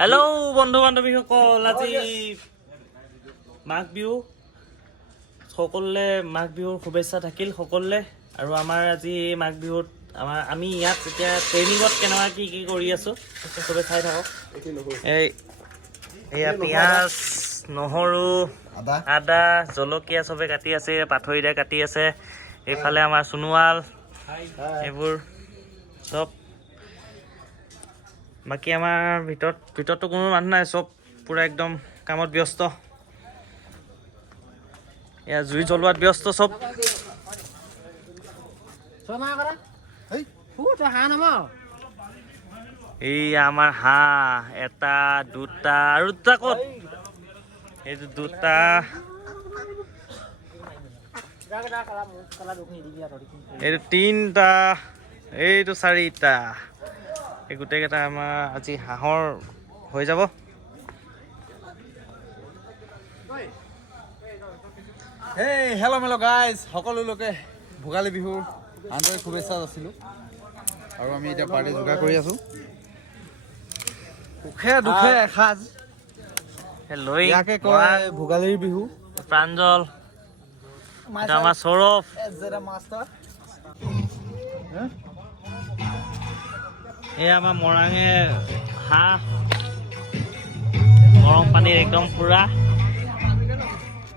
Hello' বন্ধু বান্ধৱীসকল, আজি মাঘ বিহু। সকলোলে মাঘ বিহুৰ শুভেচ্ছা থাকিল সকলোলে। আৰু আমাৰ আজি মাঘ বিহুত আমি ইয়াত এতিয়া ট্ৰেইনিঙত কেনেকুৱা কি কৰি আছোঁ চবে চাই থাকক। এয়া পিঁয়াজ, নহৰু, আদা, জলকীয়া চবে কাটি আছে, পাথৰিদা কাটি আছে। এইফালে আমাৰ সোণোৱাল, এইবোৰ চব। বাকী আমাৰ ভিতৰততো কোনো মানুহ নাই, চব পুৰা একদম কামত ব্যস্ত। এয়া জুই জ্বলোৱাত ব্যস্ত চব। এই আমাৰ হাঁহ এটা দুটা আৰু দুটা ক'ত? এইটো দুটা, এইটো তিনিটা, এইটো চাৰিটা। এই গোটেইকেইটা আমাৰ আজি হাঁহৰ হৈ যাব। হেল্ল' গাইজ, সকলোকে ভোগালী বিহুৰ আন্তৰিক শুভেচ্ছা যাচিলোঁ। আৰু আমি এতিয়া পাৰ্টি যোগাৰ কৰি আছোঁ। সুখে দুখে এসাঁজ লৈ ইয়াকে কয় ভোগালীৰ বিহু। প্ৰাঞ্জল, আমাৰ সৌৰভ, এয়া আমাৰ মৰাঙে হাঁহ গৰম পানীৰ একদম পুৰা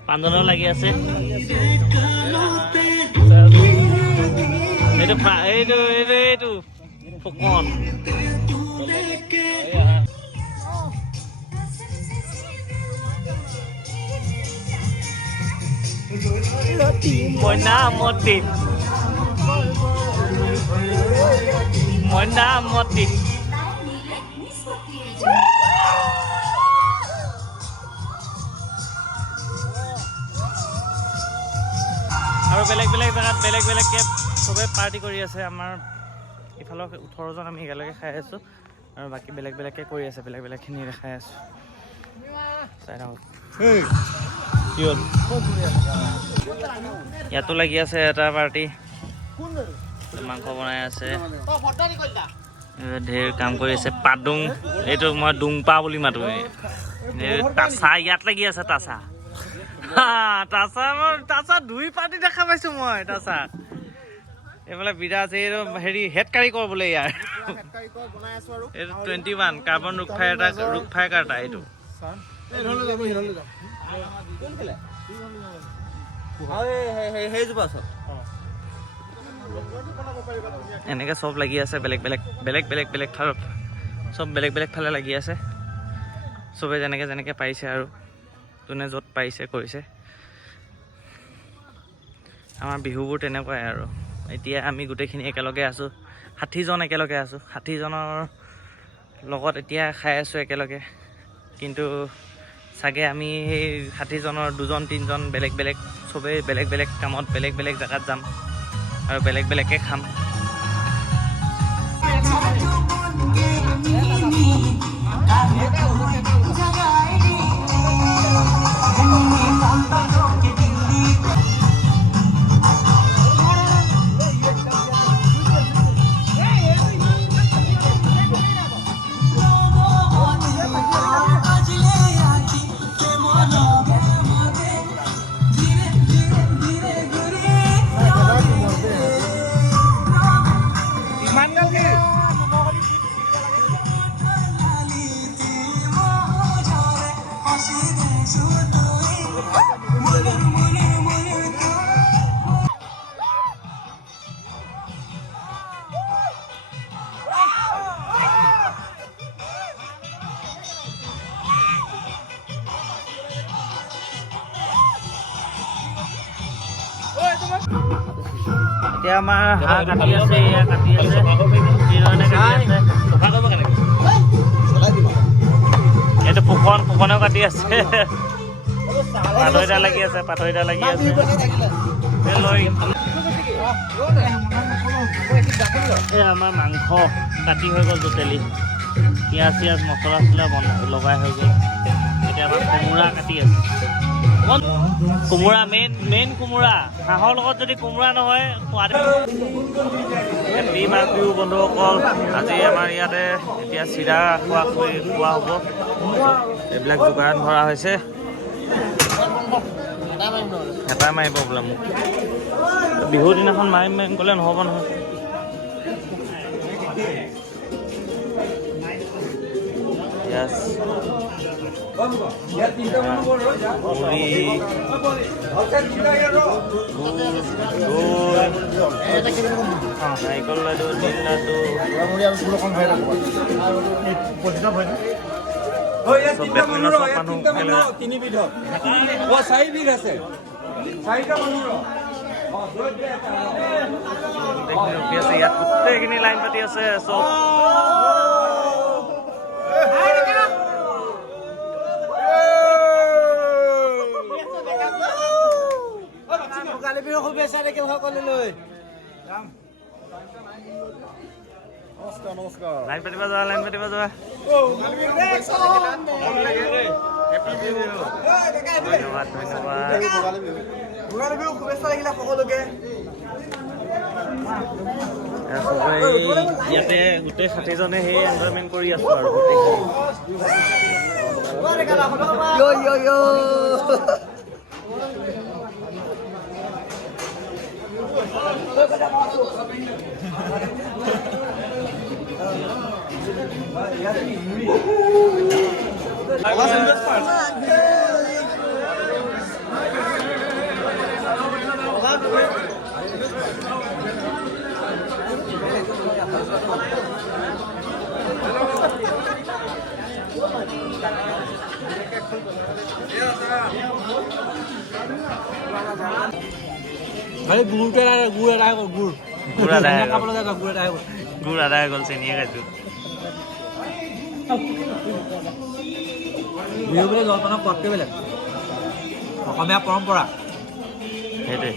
পাঞ্জলৰ লাগি আছে। এইটো ফুকন, মইনামতি আৰু বেলেগ জেগাত বেলেগকৈ চবে পাৰ্টি কৰি আছে। আমাৰ ইফালৰ 18জন আমি একেলগে খাই আছোঁ, আৰু বাকী বেলেগকৈ কৰি আছে, বেলেগখিনি দেখাই আছোঁ। চাই থাকক কি হ'ল। ইয়াতো লাগি আছে এটা পাৰ্টি, মাংস বনাই আছে, ঢেৰ কাম কৰি আছে। পাডুং, এইটো মই ডুংপা বুলি মাতো। তাচা ইয়াত লাগি আছে, তাচা দুই পাৰ্টি দেখা পাইছো মই। তাচা এইফালে বিৰাজ, এইটো হেড কাৰিকৰ বোলে ইয়াৰ। এইটো 21 কাৰ্বন ৰোগ ফায়াৰ এটা এইটো। এনেকে চব লাগি আছে, বেলেগ ঠাইত চব বেলেগ ফালে লাগি আছে। চবে যেনেকে পাৰিছে আৰু যোনে য'ত পাৰিছে কৰিছে। আমাৰ বিহুবোৰ তেনেকুৱাই আৰু। এতিয়া আমি গোটেইখিনি একেলগে আছোঁ, 60জন একেলগে আছোঁ। 60জনৰ লগত এতিয়া খাই আছোঁ একেলগে। কিন্তু চাগে আমি সেই 60জনৰ 2-3জন বেলেগ চবেই বেলেগ কামত বেলেগ জেগাত যাম আৰু বেলেগকৈ খাম। এতিয়া আমাৰ হাঁহ কাটি আছে, এইটো ফুকনেও কাটি আছে। পাথৰিদা লাগি আছে, আমাৰ মাংস কাটি হৈ গ'ল টোটেলি। পিঁয়াজ মছলা লগাই হৈ গ'ল। এতিয়া আমাৰ কোমোৰা কাটি আছে। কোমোৰা মেইন কোমোৰা হাঁহৰ লগত যদি কোমোৰা নহয় সোৱাদ। হেপী মাঘ বিহু বন্ধুসকল। আজি আমাৰ ইয়াতে এতিয়া চিৰা খোৱা হ'ব। এইবিলাক যোগান ধৰা হৈছে। হেঁপাহ মাৰিব বোলে মোক। বিহুৰ দিনাখন মাৰিম ক'লে নহ'ব নহয়। নাৰিকল লাডু তিল লাডু চাৰিবিধ আছে চাৰিটা মানুহ ৰখি আছে ইয়াত গোটেইখিনি লাইন পাতি আছে চব। ভোগালী বিহু শুভেচ্ছা থাকিল সকলোলৈ। নমস্কাৰ। লাইন পাতিব যোৱা ধন্যবাদ। ভোগালী বিহু শুভেচ্ছা থাকিলে সকলোকে। ইয়াতে গোটেই 60জনে সেই এনজয়মেণ্ট কৰি আছো আৰু খালি গুড় আদায় গ'ল গুড় আদায় গ'ল চেনিয়ে খাইছোঁ। বিহু বুলি জলপানৰ সোৱাদটোৱে বেলেগ, অসমীয়া পৰম্পৰা। সেইটোৱে